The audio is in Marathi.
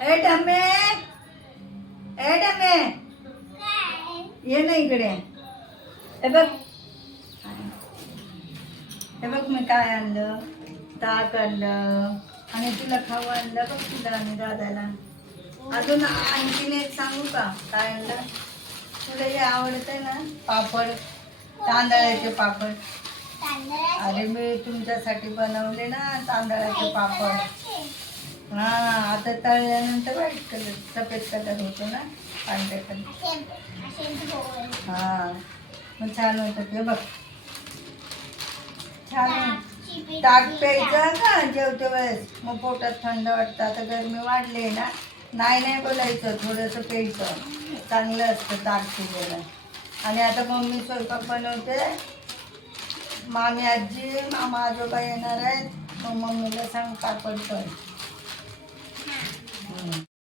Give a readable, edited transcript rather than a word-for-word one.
ए डमे, ए डमे, ये ना इकडे. हे बघ, हे बघ मी काय आणलं. ताक आणलं आणि तुला खाऊ आणलं बघ, तुला आणि दादाला. अजून आणखीन एक सांगू का काय आणलं तुला? हे आवडतंय ना पापड, तांदळाचे पापड. अरे मी तुमच्यासाठी बनवले ना तांदळाचे पापड. हा आता तळल्यानंतर व्हाईट कलर, सफेद कलर होतो ना, पांढऱ्या कलर. हा मग छान होतं ते बघ, छान. ताक प्यायचं ना जेवते वेळेस, मग पोटात थंड वाटतं. आता गरमी वाढली ना, नाही बोलायचं, थोडंसं प्यायचं, चांगलं असतं ताक पिलेलं. आणि आता मम्मी स्वयंपाक बनवते, मामी आजी मामा आजोबा येणार आहेत, मग मम्मीला सांग पापड कर.